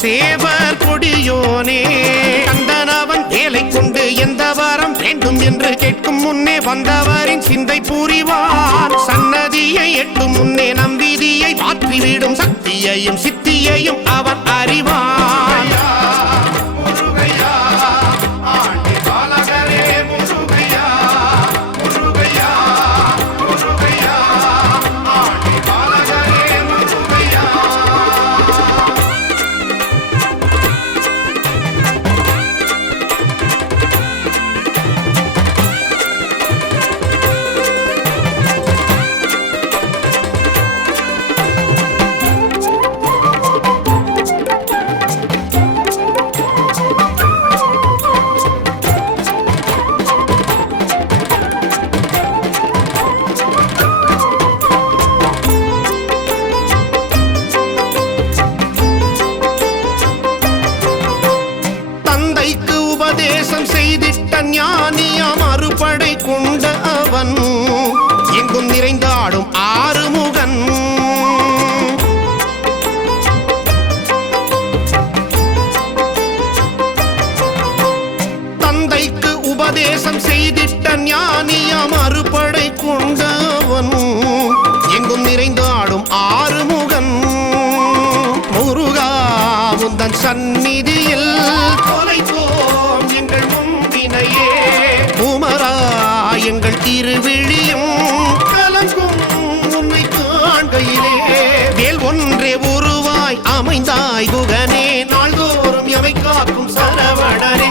சேவர் கொடியோனே கந்தனவன் வேலை கொண்டு எந்த வரம் வேண்டும் என்று கேட்கும் முன்னே வந்தவரின் சிந்தை புரிவார் சன்னதியை எட்டும் முன்னே நம்பிதியை மாற்றிவிடும் சக்தியையும் சித்தியையும் அவன் அறிவான். உபதேசம் செய்திட்ட ஞானியாம் அறுபடை கொண்ட அவன் எங்கும் நிறைந்தாடும் ஆறுமுகன். தந்தைக்கு உபதேசம் செய்திட்ட ஞானியாம் அறுபடை கொண்ட அவன் எங்கும் நிறைந்தாடும் ஆறுமுகன். முருகா உந்தன் சந்நிதியில் தொலைத்தோம் எங்கள் முன்பினையே குமரா எங்கள் திருவிழியும் கலங்கும் உன்னை காண்கையிலே வேல் ஒன்றே உருவாய் அமைந்தாய் குகனே நாள்தோறும் எமை காக்கும் சரவணனே.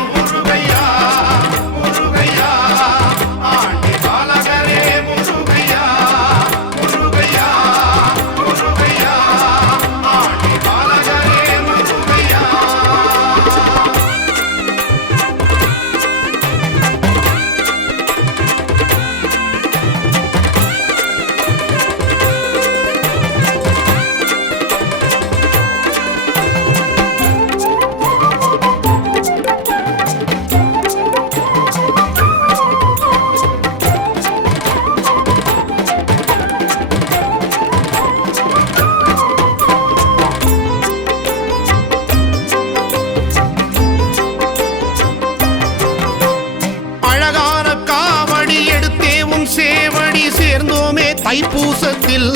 சேவடி சேர்ந்தோமே தைப்பூசத்தில்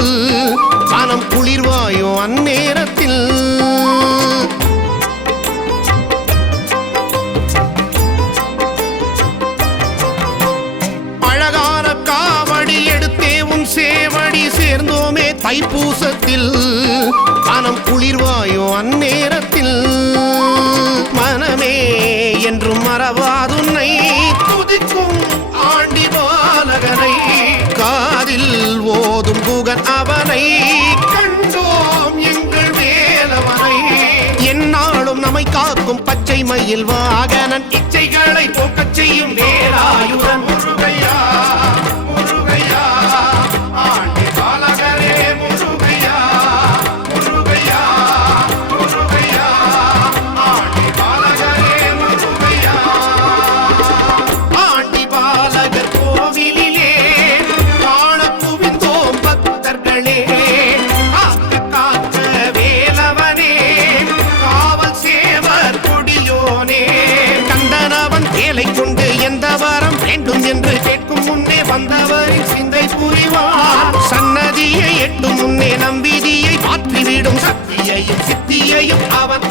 மனம் குளிர்வாயோ அந்நேரத்தில். அழகான காவடி எடுத்தே உன் சேவடி சேர்ந்தோமே தைப்பூசத்தில் மனம் குளிர்வாயோ அந்நேரத்தில். மனமே என்றும் மறவாதுன்னை துதிக்கும் ஆண்டி பாலகனை காதில் ஓதும் குகன் அவனை கண்டோம் எங்கள் வேலவனை. என்னாலும் நம்மை காக்கும் பச்சை மயில் வாகனன் இச்சைகளை போக்கச் செய்யும் வேலாயுதன். முருகையா முருகையா ஆண்டி பாலகரே முருகையா முருகையா முருகையா ஆண்டி பாலகரே முருகையா. ஆண்டி பாலகர் கோவிலிலே காண குவிந்தோம் பக்தர்களே காக்க காக்க வேலவனே காவல் சேவர் கொடியோனே. கந்தனவன் வேலை கொண்டு எந்த வரம் வேண்டும் என்று கேட்கும் முன்னே வந்தவரின் சிந்தை புரிவார் சன்னதியை எட்டும் முன்னே நம்பிதியை மாற்றிவிடும் சக்தியையும் சித்தியையும் அவன்